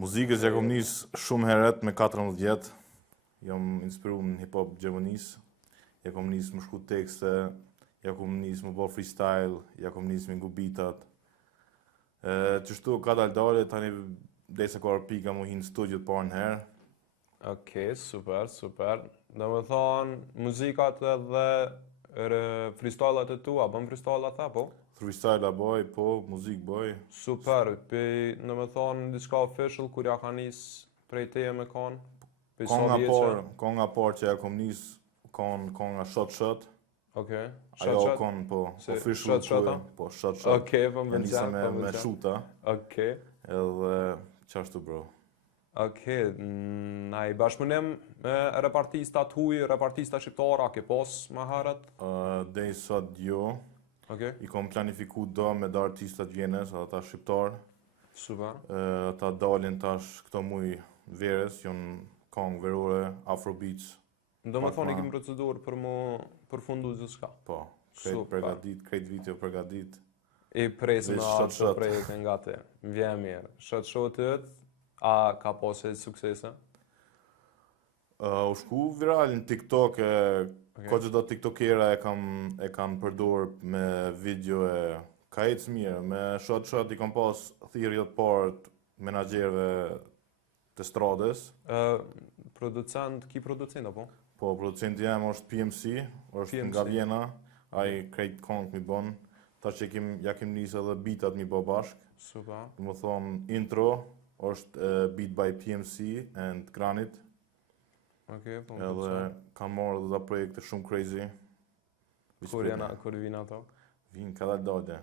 Muzikës ja kom nis shumë herët me 14 vjet. Jam inspiruar në hip hop Gjermanisë. Ja kom nis më shkru tekste, ja kom nis më bë freestyle, ja kom nis me ngu bitat. Qështu ka dale, tani derisa ka pika mu hi në studio të parë në herë. Okej, super. Do me thonë, muzikat edhe freestylat e tua, bën freestylat apo? Freestyle a boj, po, muzik boj. Super, do me thonë, diçka official, kur ja ka nis prej teje me kon? Konga parë që ja kom nis, konga Shot. Okej, Ajo kon, po, official Shot. po, Shot. Okej, po më Nisa me shuta. Okej. Edhe qashtu bro. Okej, na i bashkëpunim me repartistat huj, repartista shqiptara, ke pos më herët? Dej sot jo. Okej. I kom planifiku do me da artistat vjenes, ata shqiptar. Super. Ata dalin tash këto muj verës, jonë kong verore, afrobeats. Do me thonë i kemë procedurë për mu përfundu gjithçka. Po, krejt video përgadit. I presim ato projekte nga te. Vjen mirë. Shotit, a ka posë suksese? U shku viral në TikTok, ko që do TikTokera e kam përdur me video e ka ecë mirë, me Shot i kam pas thirrjet parë menaxherëve të stradës. Ki producent apo? Po, producenti jam është PMC, është nga Vjena, ai krejt kong mi bon, tash që ja kem nisë edhe beatat mi bo bashk. Super. Do më thonë intro, është beat by PMC and Granit. Okej, po. Edhe kam marrë edhe projekte shumë crazy. Kur vin ato? Vin ka dalë.